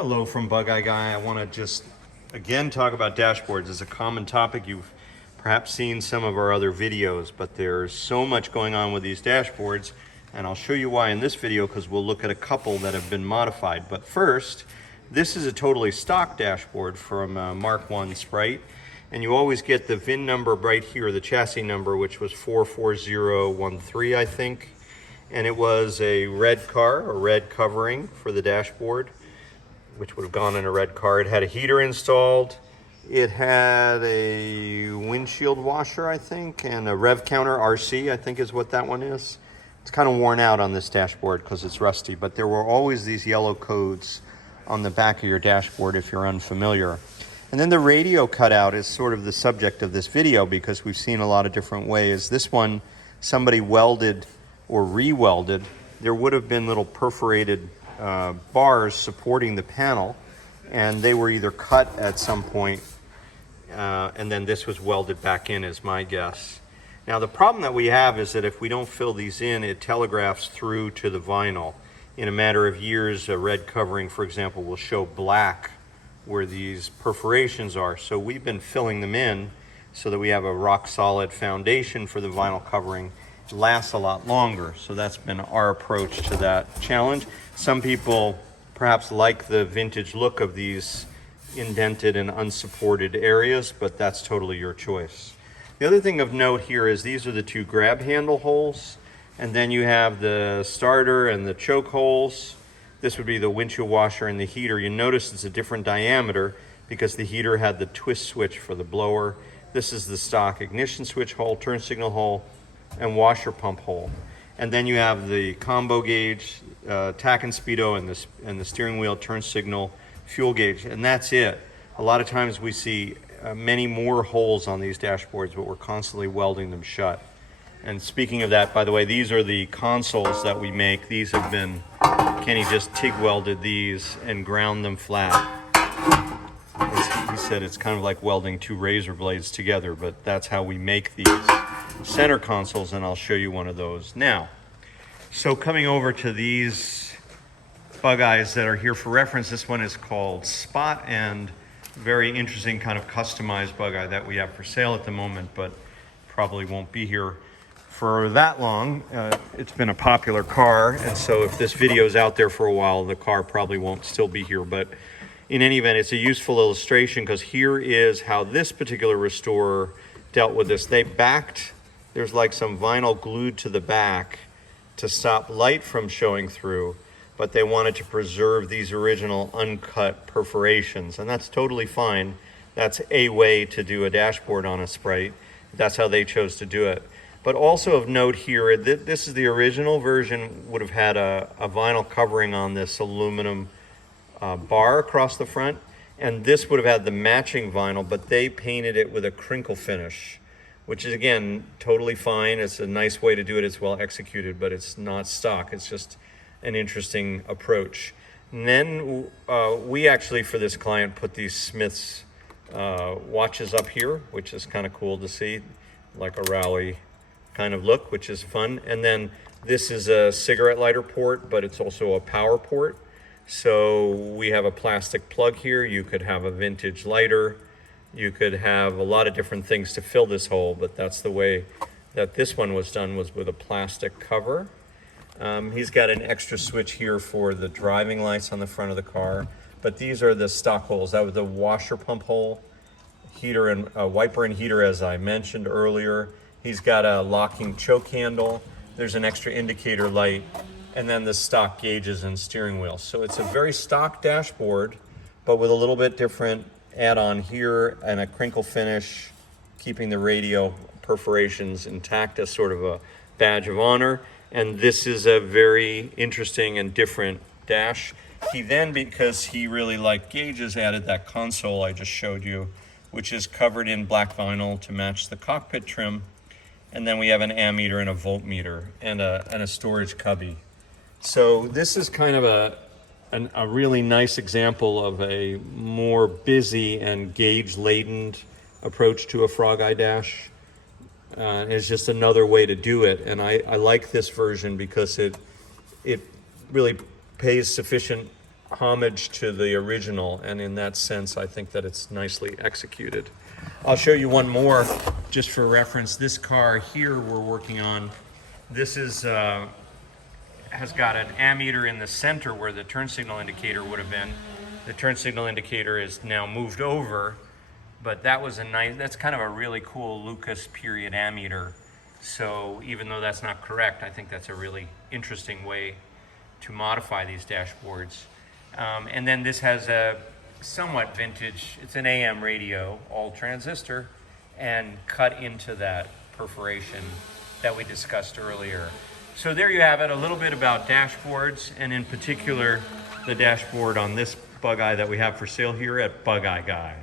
Hello from Bug Eye Guy. I want to just again talk about dashboards. It's a common topic. You've perhaps seen some of our other videos, but there's so much going on with these dashboards, and I'll show you why in this video because we'll look at a couple that have been modified. But first, this is a totally stock dashboard from Mark I Sprite, and you always get the VIN number right here, the chassis number, which was 44013, I think. And it was a red car, a red covering for the dashboard, which would have gone in a red car. It had a heater installed. It had a windshield washer, I think, and a rev counter, RC, I think is what that one is. It's kind of worn out on this dashboard because it's rusty, but there were always these yellow codes on the back of your dashboard if you're unfamiliar. And then the radio cutout is sort of the subject of this video because we've seen a lot of different ways. This one, somebody welded or re-welded. There would have been little perforated bars supporting the panel, and they were either cut at some point, and then this was welded back in, is my guess. Now the problem that we have is that if we don't fill these in, it telegraphs through to the vinyl. In a matter of years, a red covering, for example, will show black where these perforations are. So we've been filling them in so that we have a rock solid foundation for the vinyl covering. It lasts a lot longer. So that's been our approach to that challenge. Some people perhaps like the vintage look of these indented and unsupported areas, but that's totally your choice. The other thing of note here is these are the two grab handle holes, and then you have the starter and the choke holes. This would be the windshield washer and the heater. You notice it's a different diameter because the heater had the twist switch for the blower. This is the stock ignition switch hole, turn signal hole, and washer pump hole. And then you have the combo gauge, tack and speedo, and the steering wheel, turn signal, fuel gauge, and that's it. A lot of times we see many more holes on these dashboards, but we're constantly welding them shut. And speaking of that, by the way, these are the consoles that we make. These have been, Kenny just TIG welded these and ground them flat. He said it's kind of like welding two razor blades together, but that's how we make these center consoles, and I'll show you one of those now. So coming over to these Bug Eyes that are here for reference, this one is called Spot, and very interesting kind of customized Bug Eye that we have for sale at the moment, but probably won't be here for that long. It's been a popular car, and so if this video is out there for a while, the car probably won't still be here. But in any event, it's a useful illustration because here is how this particular restorer dealt with this. They backed, there's like some vinyl glued to the back to stop light from showing through, but they wanted to preserve these original uncut perforations, and that's totally fine. That's a way to do a dashboard on a Sprite. That's how they chose to do it. But also of note here, this is the original version, would have had a vinyl covering on this aluminum bar across the front, and this would have had the matching vinyl, but they painted it with a crinkle finish, which is, again, totally fine. It's a nice way to do it. It's well executed, but it's not stock. It's just an interesting approach. And then we actually, for this client, put these Smith's watches up here, which is kind of cool to see, like a rally kind of look, which is fun. And then this is a cigarette lighter port, but it's also a power port. So we have a plastic plug here. You could have a vintage lighter. You could have a lot of different things to fill this hole, but that's the way that this one was done, was with a plastic cover. He's got an extra switch here for the driving lights on the front of the car, but these are the stock holes. That was the washer pump hole, heater and wiper and heater, as I mentioned earlier. He's got a locking choke handle. There's an extra indicator light, and then the stock gauges and steering wheel. So it's a very stock dashboard, but with a little bit different add-on here and a crinkle finish, keeping the radio perforations intact as sort of a badge of honor. And this is a very interesting and different dash. He then, because he really liked gauges, added that console I just showed you, which is covered in black vinyl to match the cockpit trim. And then we have an ammeter and a voltmeter and a storage cubby. So this is kind of a really nice example of a more busy and gauge-laden approach to a Frog Eye dash. It's just another way to do it, and I like this version because it really pays sufficient homage to the original, and in that sense, I think that it's nicely executed. I'll show you one more just for reference. This car here we're working on, this is has got an ammeter in the center where the turn signal indicator would have been. The turn signal indicator is now moved over, but that was a nice, that's kind of a really cool Lucas period ammeter. So even though that's not correct, I think that's a really interesting way to modify these dashboards. And then this has a somewhat vintage, it's an AM radio, all transistor, and cut into that perforation that we discussed earlier. So there you have it, a little bit about dashboards, and in particular, the dashboard on this Bug Eye that we have for sale here at Bug Eye Guy.